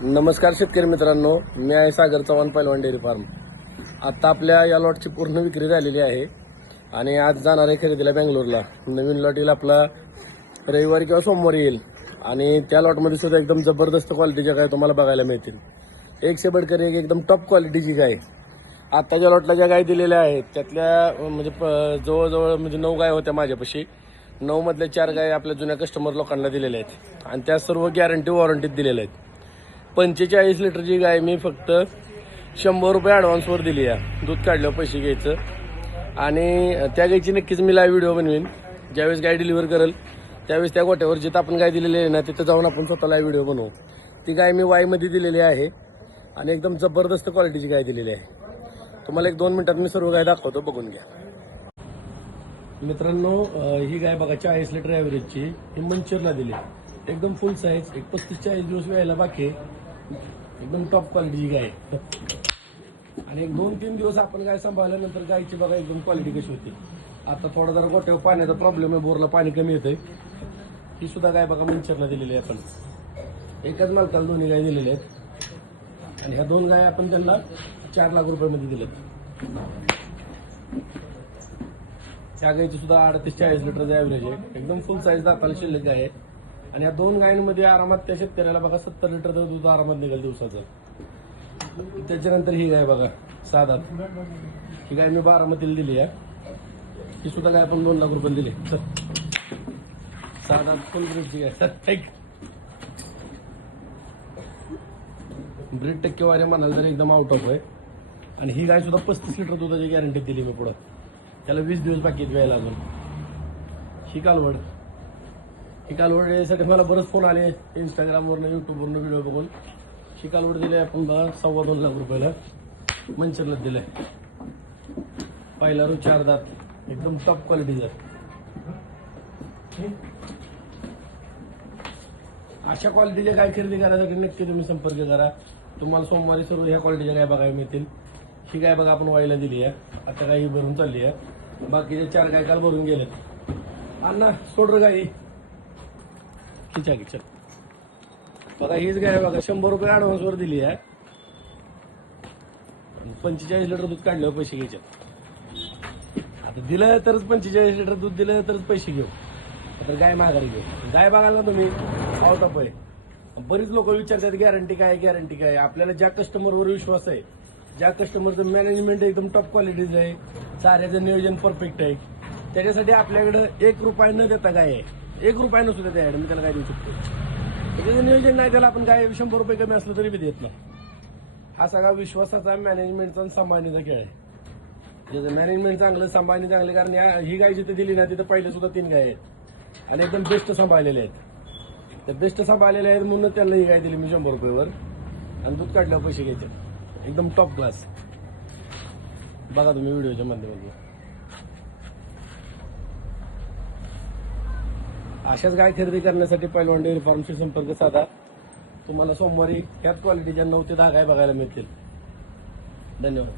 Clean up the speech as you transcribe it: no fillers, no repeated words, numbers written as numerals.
नमस्कार शेतकरी मित्रांनो, मी आहे सागर चव्हाण, पैलवान डेअरी फार्म. आता आपल्या या लॉटची पूर्ण विक्री झालेली आहे आणि आज जाणार आहे खरेदीला बेंगलोरला. नवीन लॉट येईल आपला रविवारी किंवा सोमवारी येईल आणि त्या लॉटमध्ये सुद्धा एकदम जबरदस्त क्वालिटीच्या गाय तुम्हाला बघायला मिळतील. एक से बढ़कर एक एकदम टॉप क्वालिटीची गाय. आत्ताच्या लॉटला ज्या गाय दिलेल्या आहेत त्यातल्या म्हणजे जवळजवळ म्हणजे 9 गाय होत्या माझ्यापाशी. 9 मधल्या 4 गाय आपल्या जुन्या कस्टमर लोकांना दिलेल्या आहेत आणि त्या सर्व गॅरंटी वॉरंटीत दिलेल्या आहेत. 45 लिटरची गाय मी फक्त 100 रुपये ॲडव्हान्सवर दिली आहे. दूध काढल्यावर पैसे घ्यायचं आणि त्या गायची नक्कीच मी लाईव्ह व्हिडिओ बनवीन. ज्यावेळेस गाय डिलिव्हर करेल त्यावेळेस त्या गोट्यावर जिथं आपण गाय दिलेली आहे ना तिथं जाऊन आपण स्वतः लाईव्ह व्हिडिओ बनवू. ती गाय मी वाईमध्ये दिलेली आहे आणि एकदम जबरदस्त क्वालिटीची गाय दिलेली आहे. तुम्हाला 1-2 मिनिटात मी सर्व गाय दाखवतो, बघून घ्या. मित्रांनो, ही गाय बघा 40 लिटर ॲव्हरेजची. ही मंचरला दिली, एकदम फुल साईज. एक 35-40 दिवस व्हायला बाकी. एकदम टॉप क्वालिटीची गाय आणि 1-2-3 दिवस आपण गाय सांभाळल्यानंतर गायची बघा एकदम क्वालिटी कशी होती. आता थोडा जरा गोट्यावर पाण्याचा प्रॉब्लेम आहे, बोरला पाणी कमी येतंय. ही सुद्धा गाय बघा मंचरला दिलेली आहे. आपण एकाच मालकाला दोन्ही गाय दिलेल्या आहेत आणि ह्या 2 गाय आपण त्यांना 4 लाख रुपयामध्ये दिलेत. त्या गायची सुद्धा 38-40 लिटरचा ॲव्हरेज आहे. एकदम फुल साईज दाखवायला शिल्लक गाय आहे आणि या 2 गायींमध्ये आरामात त्या शेतकऱ्याला बघा 70 लिटरचं दूध आरामात निघेल दिवसाचं. त्याच्यानंतर ही गाय बघा 6 दात. ही गाय मी बारामतीला दिली आहे. ही सुद्धा गाय आपण 2 लाख रुपये दिली. 6 दात फुल ब्रीडची गाय. ब्रीड टक्केवारी म्हणाल तर एकदम आउट ऑफ आहे आणि ही गाय सुद्धा 35 लिटर दुधाची गॅरंटी दिली मी पुढं. त्याला 20 दिवस बाकी व्हायला अजून. ही कालवड यासाठी मला बरेच फोन आले इंस्टाग्रामवरनं, युट्यूबवरनं व्हिडिओ बघून. ही कालवड दिले आपण 2.25 लाख रुपयाला. मंचरला दिलंय. पहिला रू 4 दात, एकदम टॉप क्वालिटीचा. अशा क्वालिटीच्या गाय खरेदी करायसाठी नक्की तुम्ही संपर्क करा. तुम्हाला सोमवारी सर्व ह्या क्वालिटीच्या गाय बघायला मिळतील. ही गाय बघा आपण वाईला दिली आहे. आता गाय ही भरून चालली आहे. बाकीच्या 4 गाय काल भरून गेल्यात. अण्णा सोड रे गाई. चल बघा हीच गाय बघा 100 रुपये ॲडव्हान्सवर दिली आहे. 45 लिटर दूध काढल्यावर पैसे घ्यायचे. आता दिलं तरच 45 लिटर दूध दिलं तरच पैसे घेऊ, तर गाय माघारी घेऊ. गाय बघायला तुम्ही आउट ऑफ आहे. बरीच लोक विचारतात गॅरंटी काय. आपल्याला ज्या कस्टमरवर विश्वास आहे, ज्या कस्टमरचं मॅनेजमेंट एकदम टॉप क्वालिटीचं आहे, चाऱ्याचं नियोजन परफेक्ट आहे, त्याच्यासाठी आपल्याकडे 1 रुपया न देता गाय आहे. 1 रुपया न सुद्धा त्याच्याकडे मी त्याला काय देऊ शकतो. त्याचं नियोजन नाही, त्याला आपण काय 100 रुपये कमी असलं तरी बी देत नाही. हा सगळा विश्वासाचा, मॅनेजमेंटचा आणि सांभाळणीचा खेळ आहे. ज्याचं मॅनेजमेंट चांगलं, सांभाळणी चांगली. कारण ही गाय जिथे दिली ना तिथं पहिले सुद्धा 3 गाय आहेत आणि एकदम बेस्ट सांभाळलेले आहेत. तर बेस्ट सांभाळलेले आहेत म्हणून त्यांना ही गाय दिली मी 100 रुपयेवर आणि दूध काढल्यावर पैसे घ्यायचे. एकदम टॉप क्लास. बघा तुम्ही व्हिडिओच्या माध्यमातून. अशाच गाय खरेदी करण्यासाठी पैलवान डेअरी फार्मशी संपर्क साधा. तुम्हाला सोमवारी ह्याच क्वालिटीच्या 9 ते 10 गाय बघायला मिळतील. धन्यवाद.